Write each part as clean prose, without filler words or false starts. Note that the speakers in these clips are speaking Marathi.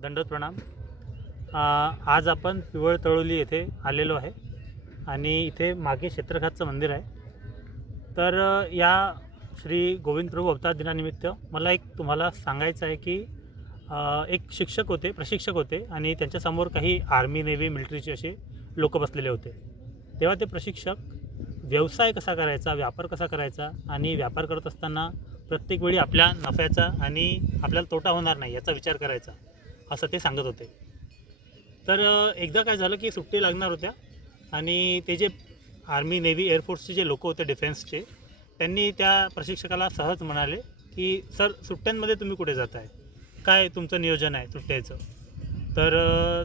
दंडवत प्रणाम। आज आपण पिवळ तळोली येथे आलेलो आहे आणि इथे मागे क्षेत्रखातचं मंदिर आहे। तर या श्री गोविंद प्रभू अवतार दिनानिमित्त मला एक तुम्हाला सांगायचं आहे की एक शिक्षक होते, प्रशिक्षक होते आणि त्यांच्यासमोर काही आर्मी, नेव्ही, मिलिटरीचे असे लोक बसलेले होते। तेव्हा ते प्रशिक्षक व्यवसाय कसा करायचा, व्यापार कसा करायचा आणि व्यापार करत असताना प्रत्येक वेळी आपल्या नफ्याचा आणि आपल्याला तोटा होणार नाही याचा विचार करायचा, असं ते सांगत होते। तर एकदा काय झालं की सुट्टी लागणार होत्या आणि ते जे आर्मी, नेव्ही, एअरफोर्सचे जे लोक होते डिफेन्सचे, त्यांनी त्या प्रशिक्षकाला सहज म्हणाले की सर, सुट्ट्यांमध्ये तुम्ही कुठे जाताय, काय तुमचं नियोजन आहे सुट्ट्याचं? तर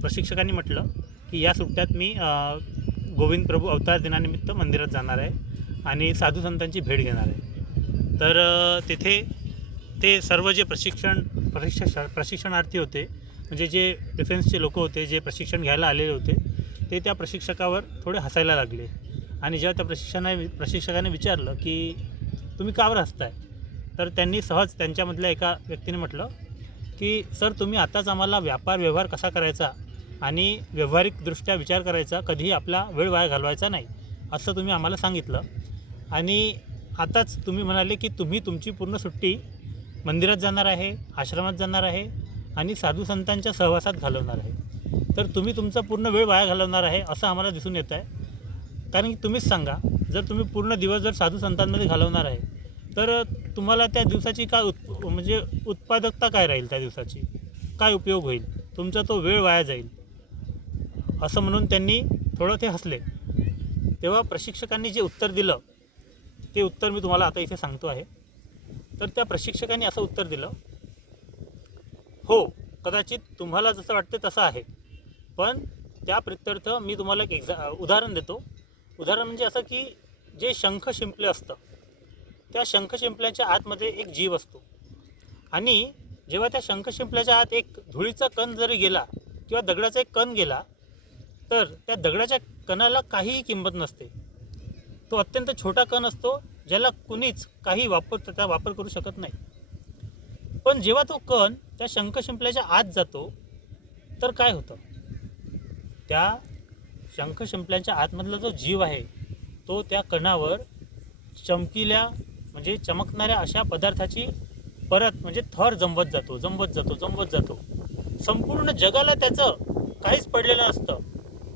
प्रशिक्षकांनी म्हटलं की या सुट्ट्यात मी गोविंद प्रभू अवतार दिनानिमित्त मंदिरात जाणार आहे आणि साधू संतांची भेट घेणार आहे। तर तिथे ते सर्व जे प्रशिक्षणार्थी होते, म्हणजे जे डिफेन्सचे लोक होते, जे प्रशिक्षण घ्यायला आलेले होते, ते त्या प्रशिक्षकावर थोडे हसायला लागले। आणि जेव्हा त्या प्रशिक्षकाने विचारलं की तुम्ही का बरं हसताय, तर त्यांनी सहज त्यांच्यामधल्या एका व्यक्तीने म्हटलं की सर, तुम्ही आताच आम्हाला व्यवहार कसा करायचा आणि व्यावहारिकदृष्ट्या विचार करायचा, कधीही आपला वेळ वाया घालवायचा नाही, असं तुम्ही आम्हाला सांगितलं। आणि आताच तुम्ही म्हणाले की तुम्ही तुमची पूर्ण सुट्टी मंदिरात जाणार आहे, आश्रमात जाणार आहे आणि साधू संतांच्या सहवासात घालवणार आहे। तर तुम्ही तुमचा पूर्ण वेळ वाया घालवणार आहे असं आम्हाला दिसून येतं आहे। कारण की तुम्हीच सांगा, जर तुम्ही पूर्ण दिवस जर साधू संतांमध्ये घालवणार आहे, तर तुम्हाला त्या दिवसाची काय म्हणजे उत्पादकता काय राहील, त्या दिवसाची काय उपयोग होईल, तुमचा तो वेळ वाया जाईल, असं म्हणून त्यांनी थोडं ते हसले। तेव्हा प्रशिक्षकांनी जे उत्तर दिलं, ते उत्तर मी तुम्हाला आता इथे सांगतो आहे। तर त्या प्रशिक्षकांनी असं उत्तर दिलं, हो, कदाचित तुम्हाला जसं वाटते तसं आहे, पण त्या प्रित्यर्थ मी तुम्हाला एक उदाहरण देतो। उदाहरण म्हणजे असं की जे शंख शिंपले असतं, त्या शंख शिंपल्याच्या आतमध्ये एक जीव असतो आणि जेव्हा त्या शंख शिंपल्याच्या आत एक धुळीचा कण जरी गेला किंवा दगडाचा एक कण गेला, तर त्या दगडाच्या कणाला काहीही किंमत नसते। तो अत्यंत छोटा कण असतो, ज्याला कुणीच काही त्याचा वापर करू शकत नाही। पण जेव्हा तो कण त्या शंख शिंपल्याच्या आत जातो, तर काय होतं, त्या शंख शिंपल्याच्या आतमधला जो जीव आहे, तो त्या कणावर चमकील्या म्हणजे चमकणाऱ्या अशा पदार्थाची परत म्हणजे थर जमवत जातो। संपूर्ण जगाला त्याचं काहीच पडलेलं नसतं,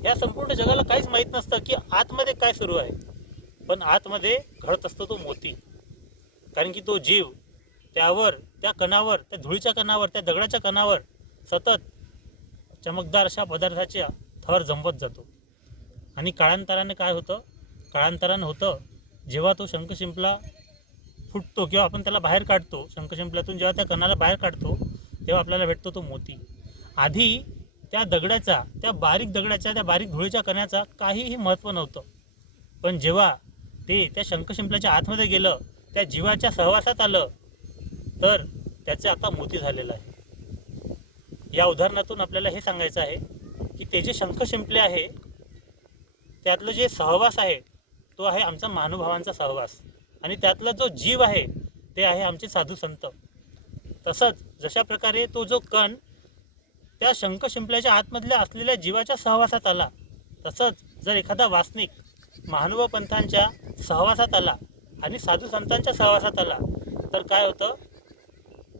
या संपूर्ण जगाला काहीच माहीत नसतं की आतमध्ये काय सुरू आहे, पण आतमध्ये घडत असतो तो मोती। कारण की तो जीव त्यावर, त्या कणावर, त्या धुळीच्या कणावर, त्या दगडाच्या कणावर सतत चमकदार अशा पदार्थाच्या थर जमवत जातो। आणि काळांतराने काय होतं, जेव्हा तो शंख शिंपला फुटतो किंवा आपण त्याला बाहेर काढतो, शंख शिंपल्यातून जेव्हा त्या कणाला बाहेर काढतो, तेव्हा आपल्याला भेटतो तो मोती। आधी त्या दगडाचा, त्या बारीक दगडाच्या, त्या बारीक धुळीच्या कणाचा काहीही महत्त्व नव्हतं, पण जेव्हा ते त्या शंख शिंपल्याच्या आतमध्ये गेलं, त्या जीवाच्या सहवासात आलं, तर त्याचे आता मोती झालेलं आहे। या उदाहरणातून आपल्याला हे सांगायचं आहे की ते जे शंख शिंपले आहे, त्यातलं जे सहवास आहे, तो आहे आमचा महानुभावांचा सहवास, आणि त्यातला जो जीव आहे, ते आहे आमचे साधू संत। तसंच जशा प्रकारे तो जो कण त्या शंख शिंपल्याच्या आतमधल्या असलेल्या जीवाच्या सहवासात आला, तसंच जर एखादा वासनिक महानुभाव पंथांच्या सहवासात आला आणि साधू संतांच्या सहवासात आला, तर काय होतं,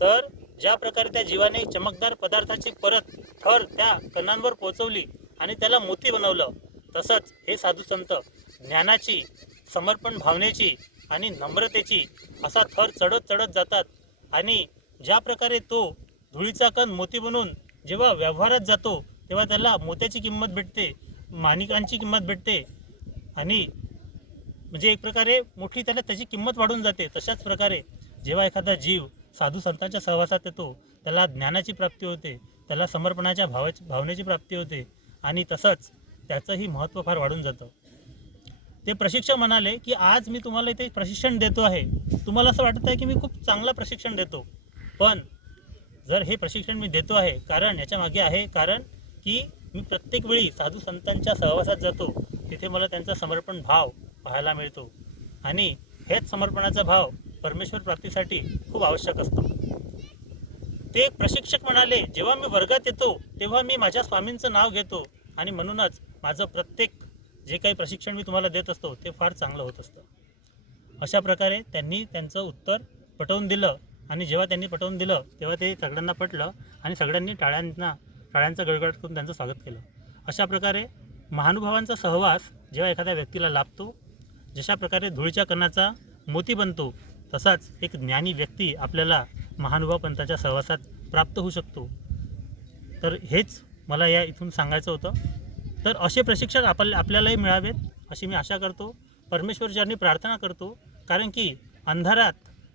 तर ज्या प्रकारे त्या जीवाने चमकदार पदार्थाची परत थर त्या कणांवर पोचवली आणि त्याला मोती बनवलं, तसंच हे साधू संत ज्ञानाची, समर्पण भावनेची आणि नम्रतेची असा थर चढत जातात। आणि ज्या प्रकारे तो धुळीचा कण मोती बनून जेव्हा व्यवहारात जातो, तेव्हा त्याला मोत्याची किंमत भेटते, माणिकांची किंमत भेटते, आणि म्हणजे एक प्रकारे मोठी त्याची किंमत वाढून जाते। तशाच प्रकारे जेव्हा एखादा जीव साधू संतांच्या सहवासात येतो, त्याला ज्ञानाची प्राप्ती होते, त्याला समर्पणाच्या भावनेची प्राप्ती होते, आणि तसंच त्याचंही महत्त्व फार वाढून जातं। ते प्रशिक्षक म्हणाले की आज मी तुम्हाला इथे प्रशिक्षण देतो आहे, तुम्हाला असं वाटत आहे की मी खूप चांगलं प्रशिक्षण देतो, पण जर हे प्रशिक्षण मी देतो आहे, कारण याच्या मागे आहे कारण की मी प्रत्येक वेळी साधू संतांच्या सहवासात जातो, तिथे मला त्यांचा समर्पण भाव पाहायला मिळतो, आणि हेच समर्पणाचा भाव परमेश्वर प्राप्तीसाठी खूप आवश्यक असतो। ते प्रशिक्षक म्हणाले, जेव्हा मी वर्गात येतो तेव्हा मी माझ्या स्वामींचं नाव घेतो आणि म्हणूनच माझं प्रत्येक जे काही प्रशिक्षण मी तुम्हाला देत असतो ते फार चांगलं होत असतं. अशा प्रकारे त्यांनी त्यांचं उत्तर पटवून दिलं आणि जेव्हा त्यांनी पटवून दिलं तेव्हा ते सगळ्यांना पटलं आणि सगळ्यांनी टाळ्यांचा गडगड करून त्यांचं स्वागत केलं. अशा प्रकारे महानुभावांचा सहवास जेव्हा एखाद्या व्यक्तीला लाभतो, जशा प्रकारे धुळीच्या कणाचा मोती बनतो, तसाच एक ज्ञानी व्यक्ती आपल्याला महानुभाव पंथाच्या सहवासात प्राप्त होऊ शकतो. तर हेच मला या इथून सांगायचं होतं. तर असे प्रशिक्षक आपल्यालाही मिळावेत अशी मी आशा करतो, परमेश्वरचरणी प्रार्थना करतो. कारण की अंधारात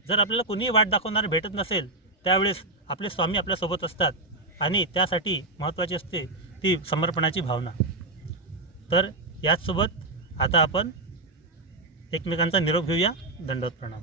जर आपल्याला कोणीही वाट दाखवणारं भेटत नसेल त्यावेळेस आपले स्वामी आपल्यासोबत असतात आणि त्यासाठी महत्त्वाची असते ती समर्पणाची भावना. तर याचसोबत आता आपण एकमेकांचा निरोप घेऊया. दंडवत प्रणाम.